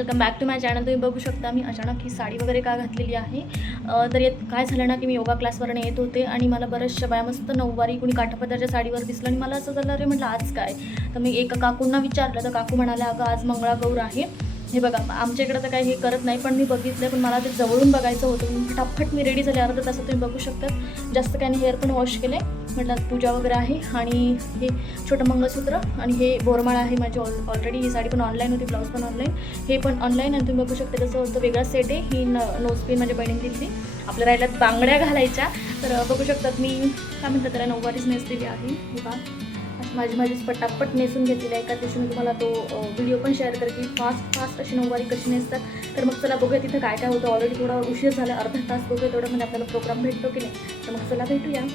Welcome back to my channel. तुम्ही बघू शकता मी अचानक ही साडी वगैरे का घातलेली आहे. तर काय झालं ना की मी योगा क्लासवरून येत होते आणि मला बऱ्याचशा बाया मस्त नऊवारी कुणी काठापदराच्या साडीवर दिसलं आणि मला असं झालं, अरे म्हटलं आज काय. तर मी एका काकूंना विचारलं तर काकू म्हणाल्या, अगं आज मंगळागौर आहे. हे बघा आमच्या इकडं तर काही हे करत नाही, पण मी बघितलं, पण मला ते जवळून बघायचं होतं. फटाफट मी रेडी झाले. अर्धा तासात तुम्ही बघू शकता. जास्त काही नाही, हेअर पण वॉश केले. म्हटलं पूजा वगैरे आहे. आणि हे छोटं मंगळसूत्र आणि हे बोरमाळ आहे माझी. ऑलरेडी ही साडी पण ऑनलाईन होती, ब्लाऊज पण ऑनलाईन, हे पण ऑनलाईन. आणि तुम्ही बघू शकता तसं होतं वेगळा सेट आहे. ही नोज पिन माझ्या बहिणीने दिली. आपल्या राहिल्यात बांगड्या घालायच्या. तर बघू शकतात मी काय म्हणतात त्याला नऊवारीच नेसलेली आहे. बघा माझीच पटापट नेसून घेतलेली आहे. एका दिवशी मी तुम्हाला तो व्हिडिओ पण शेअर करते, फास्ट अशी नऊवारी कशी नेसतात. तर मग चला बघूया तिथं काय काय होतं. ऑलरेडी थोडा उशीर झाला, अर्धा तास. बघूया तेवढ्यामध्ये आपल्याला प्रोग्राम भेटतो की नाही. तर मग चला भेटूया.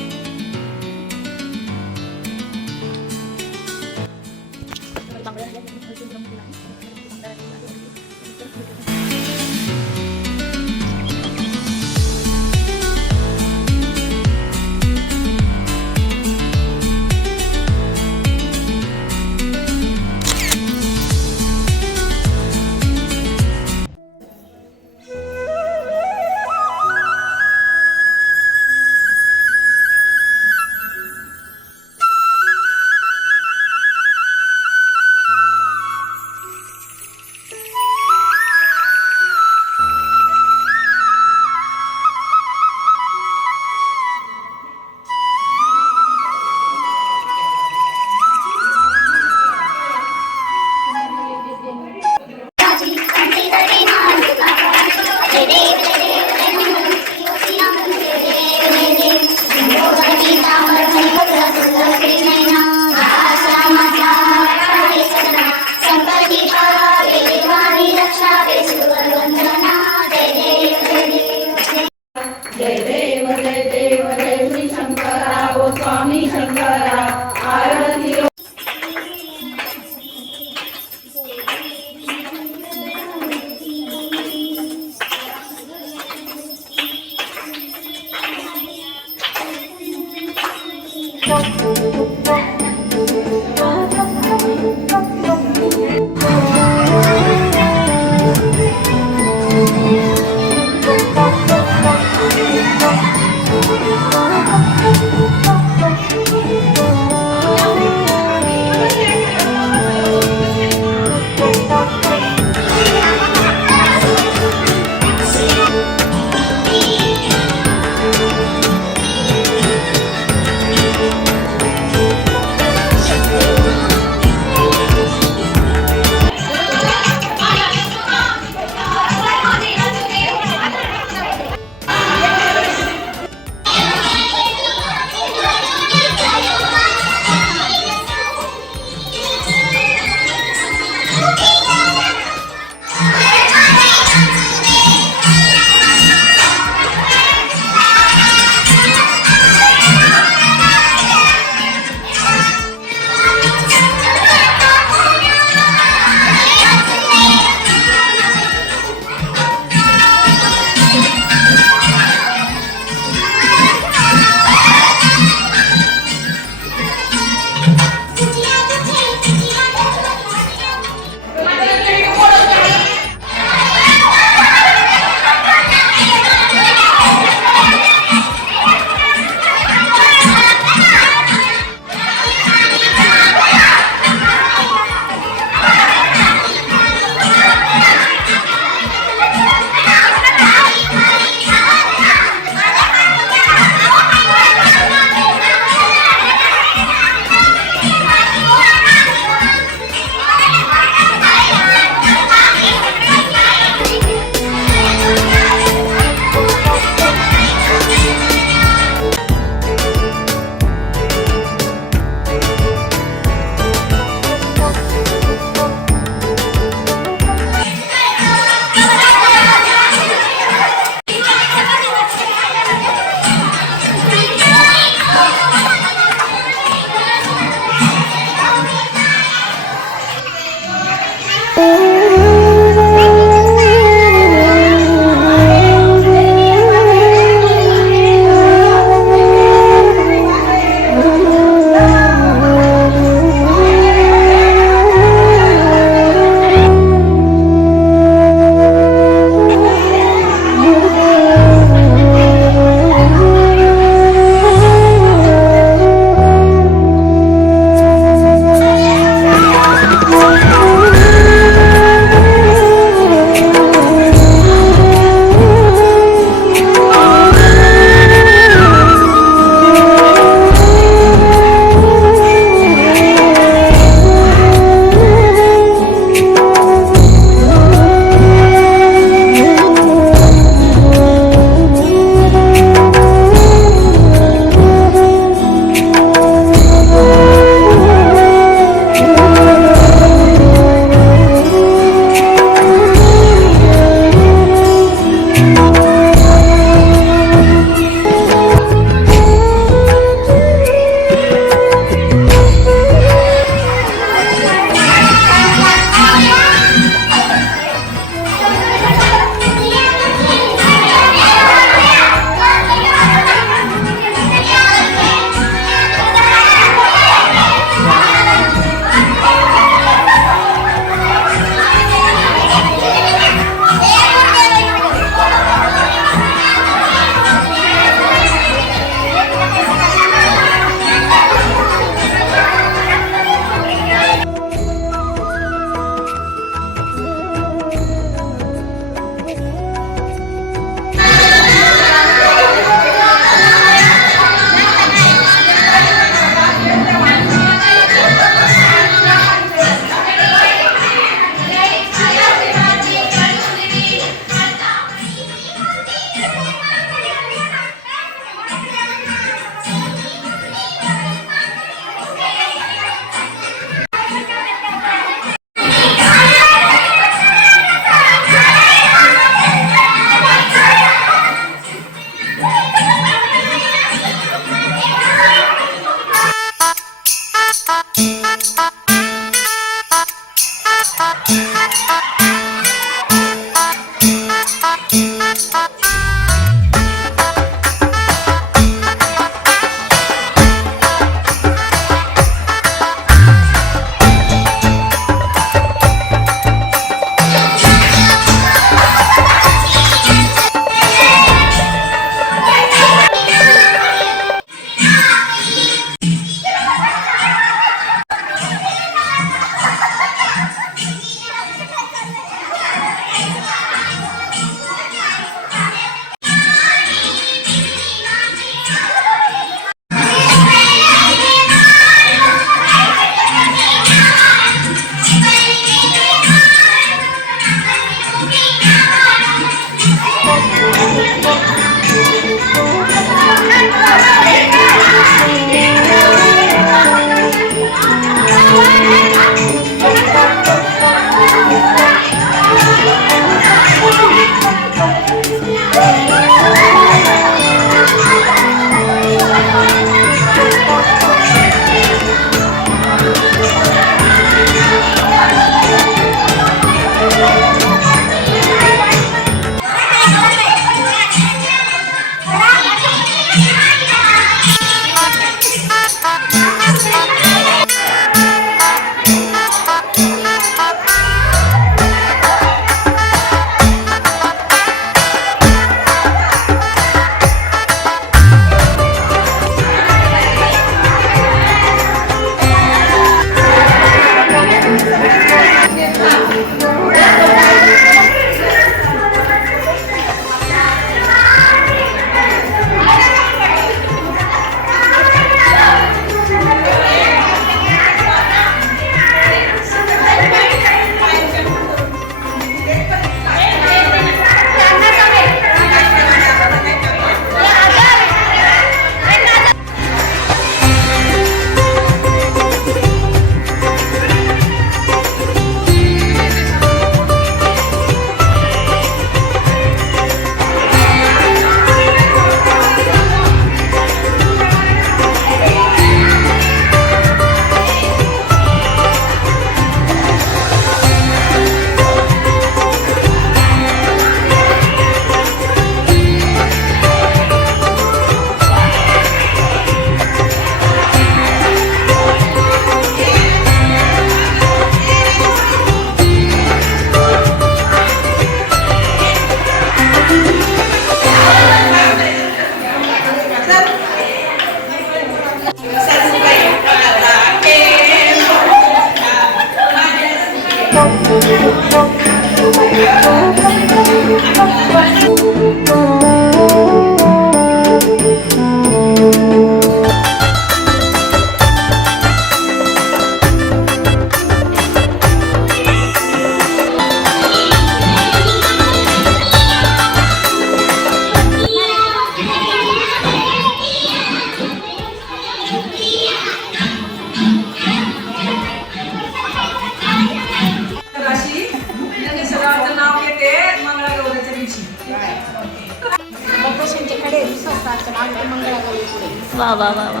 वा वा वा वा.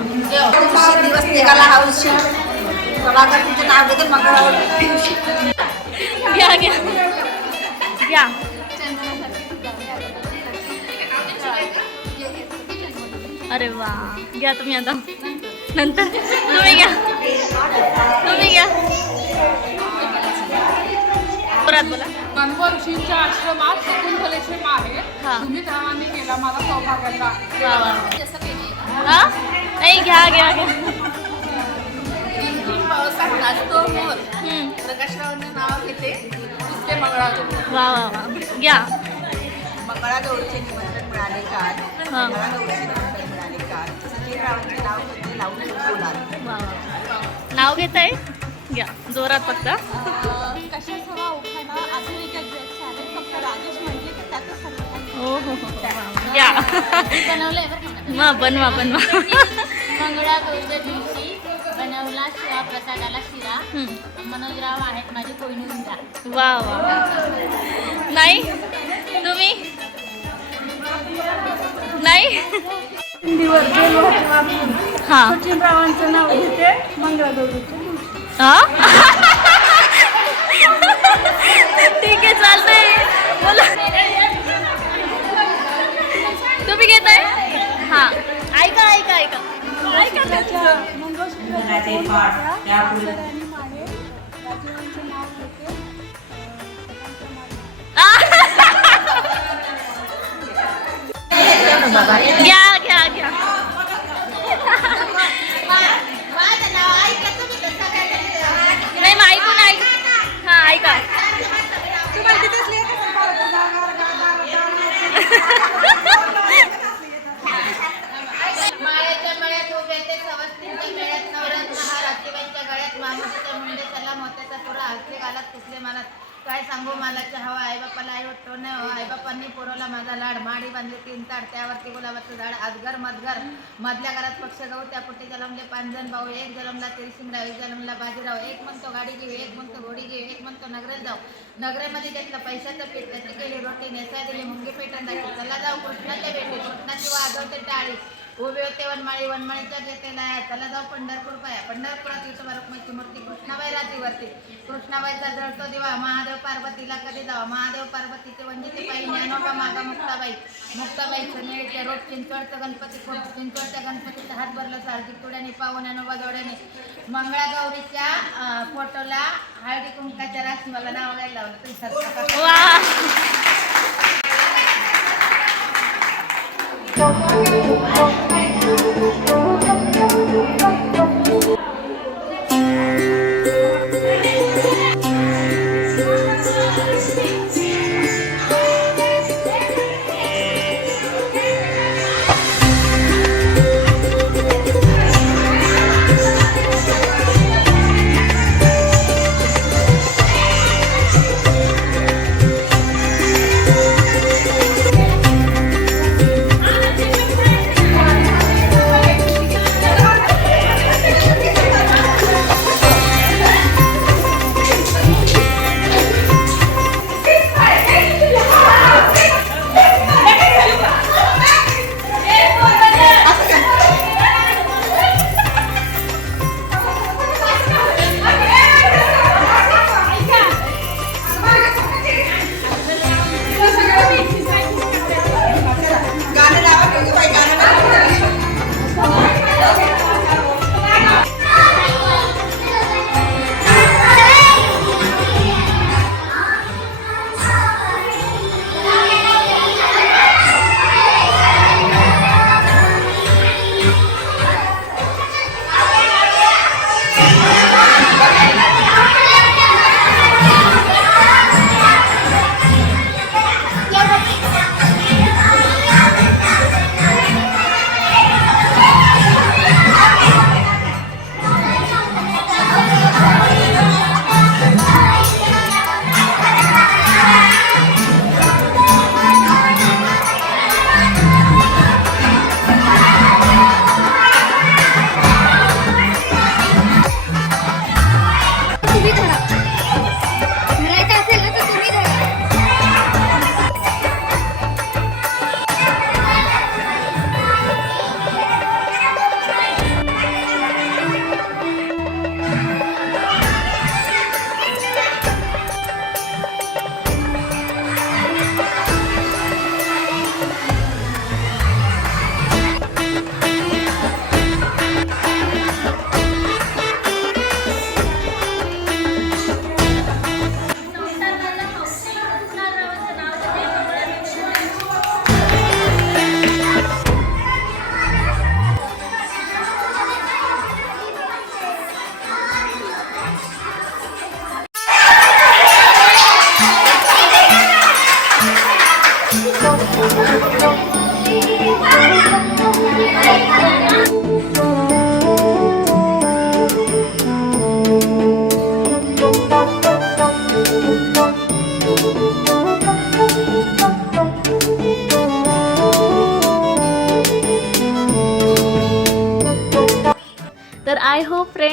दिवस निघाला हौशी कलाकारांचं नाव घेते मंगळागौरी दिवशी. घ्या घ्या घ्या. अरे वा, घ्या तुम्ही आता. नंतर तुम्ही घ्या, तुम्ही घ्या. परत बोला. कण्व ऋषींच्या आश्रमात शकुंतलेचे माहेर हा. तुम्ही धावांनी केला मला सौभाग्याचा. वा वा. हा नाही, घ्या घ्या घ्या. पावसात नाचतो मोर हम्म. प्रकाशरावांचं नाव घेते पुसते मंगळागौरी. वा वा वा. घ्या. मंगळागौरीचे निमंत्रण मिळाले काल. हा. मंगळागौरीचे निमंत्रण मिळाले काल. सचिनरावांचे नाव घेते लावून बोलाल. वा वा. नाव घेत आहे. घ्या जोरात फक्त. कशाच हवा उखाणा आधुनिक जग सारे फक्त राजेश म्हणले की त्याचं सगळं. हो हो हो. घ्या. बनवलंय बरं का? बनवा बनवा. मंगळागौरीच्या दिवशी बनवला शिवा प्रसादाला शिरा. हम्म. मनोजराव आहेत माझी कोयनूर द्या. वा वा. नाही तुम्ही नाही. हा सचिनरावांचं नाव घेते मंगळागौरीचे. हा ठीक आहे, चालतंय. बोला. तुम्ही घेताय. हा ऐका ऐका ऐका ऐका. घ्या घ्या घ्या. नाही मग ऐकून ऐक. हा ऐका. माळ्याच्या मळ्यात उभे ते सवस्तींच्या मेळ्यात नवऱ्यात महार आजीबाईंच्या गळ्यात मामुशीच्या मुंडे चला मोत्याचा पुरा हसले गालात कुसले मालात. काय सांगू मालाच्या हवा आईबापाला आई वाटतो नाही हो. आईबापांनी पुरवला माझा लाड. माडी बांधली 3 ताड त्यावरती गुलाबाचं झाड. आजगर मधगर मधल्या घरात पक्ष गाऊ त्या पोटी जलमले 5 जण भाऊ. एक जलमला तिरशिंगराव, एक जलमला बाजीराव. एक म्हणतो गाडी घेऊ, एक म्हणतो घोडी घेऊ, एक म्हणतो नगरेत जाऊ. नगरेमध्ये घेतलं पैशाचं पीठ, त्याची केली रोटी, नेसाय दिली मुंगी पेटण दाखली. चला जाऊ कृष्णाच्या भेटी, कृष्णाची वाजवते टाळी. उभे होते वनमाळी, वनमाळीच्या घेते लाया. चला जाऊ पंढरपूर पाया, पंढरपुरात विठोबा रुक्माईची मूर्ती. कृष्णाबाई रातीवरती, कृष्णाबाईचा जळतो दिवा. महादेव पार्वतीला कधी जावा, महादेव पार्वतीचे वंजिते पायी. ज्ञानोबा मागा मुक्ताबाई, मुक्ताबाईचं निळीचे रोप. चिंचवडचं गणपती खोट, चिंचवडच्या गणपतीचा हात भरला सारखी तुड्याने पाहून ज्ञानोबा जोड्याने. मंगळागौरीच्या फोटोला हळदी कुंकाच्या राशी मला नाव घ्यायला लावलं. तुम्ही सरकार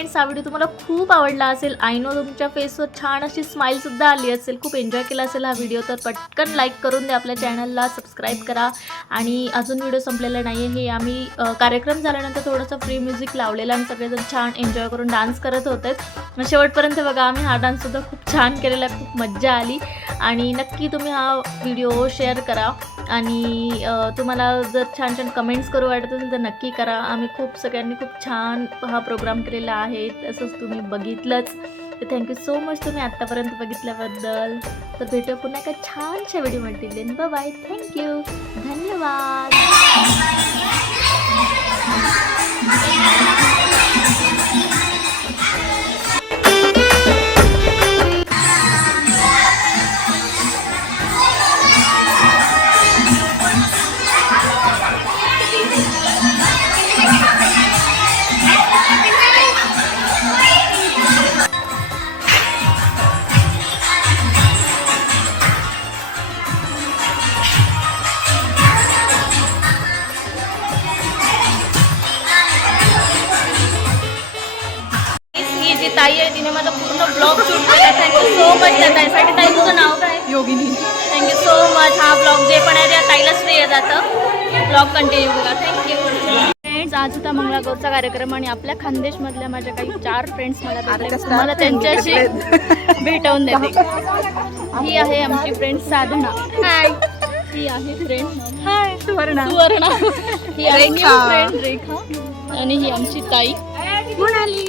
फ्रेंड्स, हा व्हिडिओ तुम्हाला खूप आवडला असेल. आय नो तुमच्या फेसवर छान अशी स्माईलसुद्धा आली असेल, खूप एन्जॉय केला असेल हा व्हिडिओ. तर पटकन लाईक करून द्या, आपल्या चॅनलला सबस्क्राईब करा. आणि अजून व्हिडिओ संपलेला नाही आहे. हे आम्ही कार्यक्रम झाल्यानंतर थोडंसं फ्री म्युझिक लावलेलं आणि सगळेजण छान एन्जॉय करून डान्स करत होते. शेवटपर्यंत बघा, आम्ही हा डान्ससुद्धा खूप छान केलेला, खूप मज्जा आली. आणि नक्की तुम्ही हा व्हिडिओ शेअर करा. आणि तुम्हाला जर छान छान कमेंट्स करू वाटत असेल तर नक्की करा. आम्ही सगळ्यांनी खूप छान हा प्रोग्राम केलेला आहे, तसंच तुम्ही बघितलंच. तर थँक्यू सो मच तुम्ही आत्तापर्यंत बघितल्याबद्दल. तर भेटूया पुन्हा एका छानशा व्हिडिओमध्ये. बाय बाय, थँक्यू, धन्यवाद. ही जी ताई आहे तिने माझा पूर्ण ब्लॉग शूट केला. थँक्यू सो मच त्या ताईसाठी. ताई, तुझं नाव काय? योगिनी. Thank you so much. हा ब्लॉग जे पण आहे त्या ताईला श्रेय जातं. ब्लॉग कंटिन्यू बघा. Thank you friends. आज होता मंगळागौरचा कार्यक्रम आणि आपल्या खानदेशमधल्या माझ्या काही 4 फ्रेंड्स मला भेटले. मला त्यांच्याशी भेटवून देते. ही आहे आमची फ्रेंड साधना. हाय. ही आहे फ्रेंड हाय सुवर्णा. ही आहे फ्रेंड रेखा. आणि ही आमची ताई म्हणाली.